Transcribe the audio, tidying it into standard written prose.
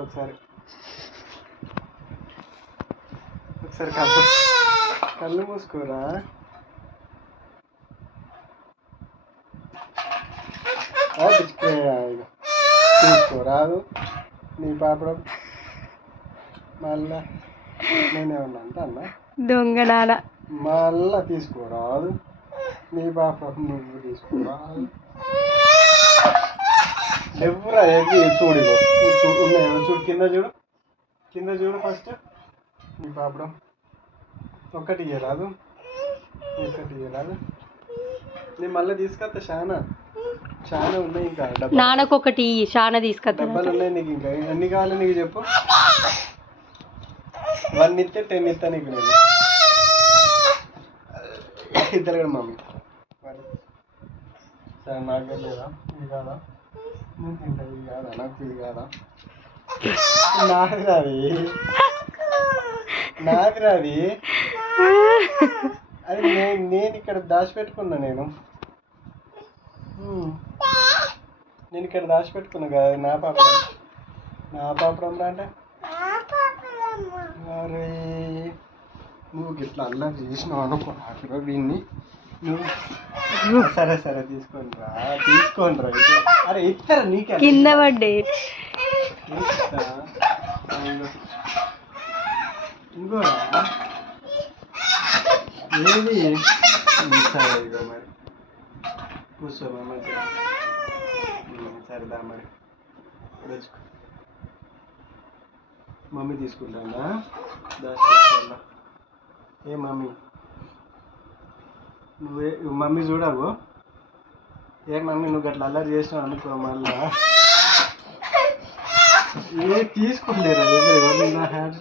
మూసుకోరు ఒకసారి కళ్ళు మూసుకోరా. తీసుకోరాదు నీ పాపడం. మళ్ళా నేనేమన్నా అంటే అన్నా దొంగ నాన్న. మళ్ళా తీసుకోరాదు నీ పాపడం నువ్వు తీసుకోరాదు. ఎవరా చూడు చూడు కింద చూడు ఫస్ట్ నీ పాపడం. ఒక్కటి ఇయ్యరాదు నేను మళ్ళీ తీసుకొస్తా. చాలా ఉన్నాయి ఇంకా నాన్నకు ఒకటి చాలా తీసుకొస్తా. డబ్బాలు ఉన్నాయి నీకు. ఇంకా ఎన్ని కావాలి నీకు చెప్పు. 1 ఇస్తే 10 ఇస్తా నీకు. నేను ఇద్దరు కూడా మమ్మీ సరే నాకు లేదా ఇది కాదా నేను తింటా. ఇది కాదా నాకు ఇది కాదా నాది రాది అది నేను ఇక్కడ దాచిపెట్టుకున్నా. నేను ఇక్కడ దాచిపెట్టుకున్నా కదా. నా పాపడం రా అంటే అరే నువ్వు ఇట్లా అల్లరి చేసినావు అనుకో వీడిని నువ్వు. సరే తీసుకోండి రా. అరే ఇస్తారా నీకే కింద పడ్డే. ఇంకోరా ఏది సరే ఇదిగో మరి కూర్చోమా మంచిగా. సరేదా మరి తెచ్చుకో. మమ్మీ తీసుకుంటానా దాచుకోవాలా. ఏ మమ్మీ మమ్మీ చూడవు. ఏ మమ్మీ నువ్వు అట్లా అల్లరి చేసినావు అనుకో మళ్ళా తీసుకోలేరా. నా హ్యాండ్స్